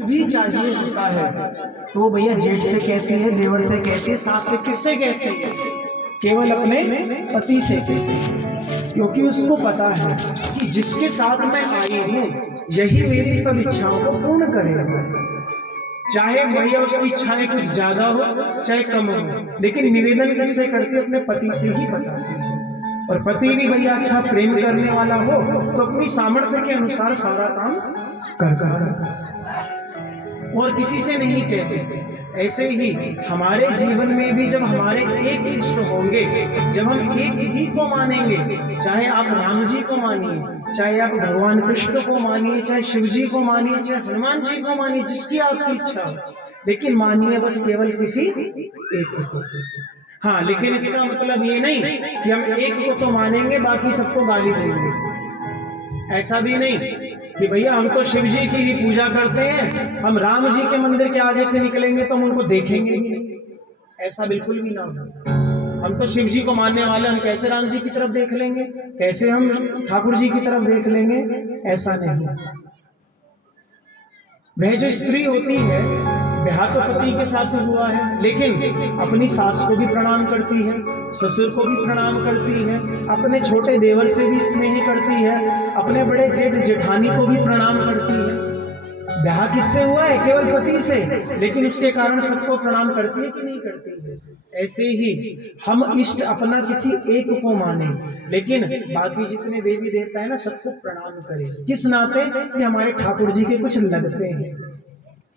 भी चाहिए होता है तो भैया जेठ से कहती है, देवर से कहती है, सास से किससे कहती है? केवल अपने पति से कहती है, क्योंकि उसको पता है कि जिसके साथ मैं आई हूँ यही मेरी सब इच्छाओं को पूर्ण करेगा। चाहे भैया उसकी इच्छाएं कुछ ज्यादा हो चाहे कम हो, लेकिन निवेदन किससे करती है? अपने पति से ही बताती है। और पति भी भैया अच्छा प्रेम करने वाला हो तो अपनी सामर्थ्य के अनुसार सारा काम करता और किसी से नहीं कहते। ऐसे ही हमारे जीवन में भी जब हमारे एक इष्ट होंगे, जब हम एक ही को मानेंगे, चाहे आप राम जी को मानिए, चाहे आप भगवान कृष्ण को मानिए, चाहे शिव जी को मानिए, चाहे हनुमान जी को मानिए, जिसकी आपकी इच्छा हो, लेकिन मानिए बस केवल किसी एक को। हाँ, लेकिन इसका मतलब ये नहीं कि हम एक को तो मानेंगे बाकी सबको गाली देंगे। ऐसा भी नहीं कि भैया हम तो शिव जी की ही पूजा करते हैं, हम राम जी के मंदिर के आगे से निकलेंगे तो हम उनको देखेंगे ही नहीं। ऐसा बिल्कुल भी ना हो। हम तो शिव जी को मानने वाले, हम कैसे राम जी की तरफ देख लेंगे, कैसे हम ठाकुर जी की तरफ देख लेंगे? ऐसा नहीं। वह जो स्त्री होती है, ब्याह तो पति के साथ हुआ है, लेकिन अपनी सास को भी प्रणाम करती है, ससुर को भी प्रणाम करती है, अपने छोटे देवर से भी स्नेह करती है, अपने बड़े जेठ जेठानी को भी प्रणाम करती है। ब्याह किससे हुआ है? केवल पति से, लेकिन उसके कारण सबको प्रणाम करती है कि नहीं करती है? ऐसे ही हम इष्ट अपना किसी एक को माने, लेकिन बाकी जितने देवी देवता है ना, सबको प्रणाम करें। किस नाते? कि हमारे ठाकुर जी के कुछ लगते हैं,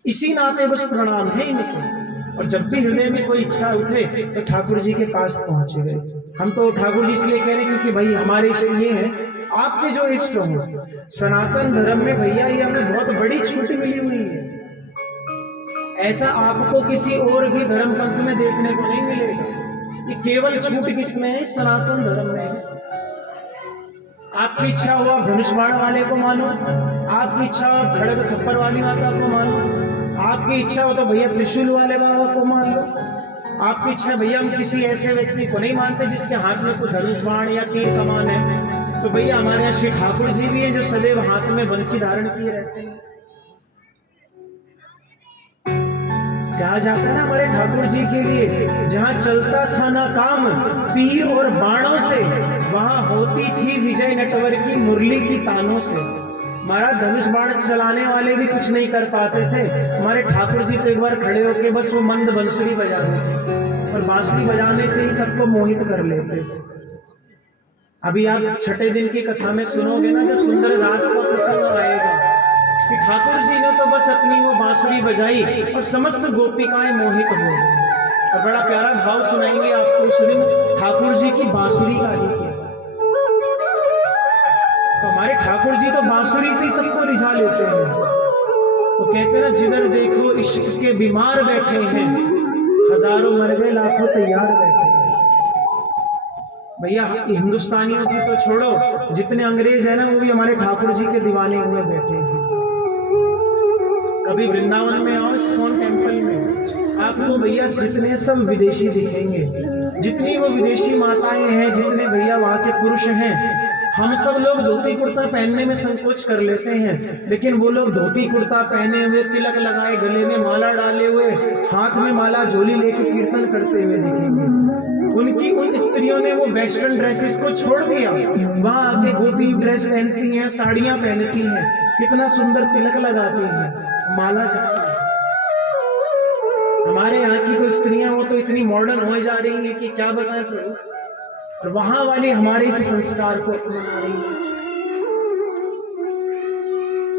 इसी नाते बस प्रणाम है इनको। और जब भी हृदय में कोई इच्छा उठे तो ठाकुर जी के पास पहुंचे गए। हम तो ठाकुर जी इसलिए कह रहे हैं क्योंकि भाई हमारे इष्ट ये है, आपके जो इष्ट हो। सनातन धर्म में भैया ये हमें बहुत बड़ी छूट मिली हुई है, ऐसा आपको किसी और भी धर्म पंथ में देखने को नहीं मिलेगा। ये केवल छूट किसमें है? सनातन धर्म में है। आपकी इच्छा हो आप धनुष बाण वाले को मानो, आपकी इच्छा हो आप खड़ग खप्पर वाली माता को मानो, आपकी इच्छा हो तो भैया त्रिशूल वाले बाबा को मान लो, आपकी इच्छा भैया हम किसी ऐसे व्यक्ति को नहीं मानते जिसके हाथ में कोई धनुष बाण या तीर कमान है, तो भैया हमारे यहाँ श्री ठाकुर जी भी हैं जो सदैव हाथ में बंसी धारण किए रहते हैं। कहा जाता है ना हमारे ठाकुर जी के लिए, जहां चलता था ना काम तीर और बाणों से, वहां होती थी विजय नटवर की मुरली की तानों से। हमारा धनुष बाण चलाने वाले भी कुछ नहीं कर पाते थे, हमारे ठाकुर जी तो एक बार खड़े होके बस वो मंद बंसुरी बजा देते और बांसुरी बजाने से ही सबको मोहित कर लेते। अभी आप छठे दिन की कथा में सुनोगे ना, जब सुंदर रास का प्रसंग आएगा कि ठाकुर जी ने तो बस अपनी वो बांसुरी बजाई और समस्त गोपिकाएं मोहित हो। और बड़ा प्यारा भाव सुनाएंगे आपको इस दिन ठाकुर जी की बांसुरी का ही। तो हमारे ठाकुर जी तो बांसुरी से ही सबको रिझा लेते हैं। वो कहते हैं ना, जिधर देखो इश्क के बीमार बैठे हैं, हजारों मर गए लाखों तैयार बैठे हैं। भैया हिंदुस्तानियों की तो छोड़ो, जितने अंग्रेज है ना वो भी हमारे ठाकुर जी के दीवाने हुए बैठे हैं। कभी वृंदावन में और इस्कॉन टेम्पल में आपको भैया जितने सब विदेशी दिखेंगे, जितनी वो विदेशी माताएं हैं, जितने भैया वहां के पुरुष हैं, हम सब लोग धोती कुर्ता पहनने में संकोच कर लेते हैं, लेकिन वो लोग धोती कुर्ता पहने हुए, तिलक लगाए, गले में माला डाले हुए, हाथ में माला झोली लेके कीर्तन करते हुए दिखेंगे। उनकी उन स्त्रियों ने वो वेस्टर्न ड्रेसेस को छोड़ दिया, वहां आके गोपी ड्रेस पहनती हैं, साड़ियां पहनती हैं, कितना सुंदर तिलक लगाती हैं, माला जाती है। हमारे यहाँ की तो स्त्रियां वो तो इतनी मॉडर्न हो जा रही है कि क्या बताएं प्रभु। और वहां वाली हमारे इस संस्कार को अपना रही है।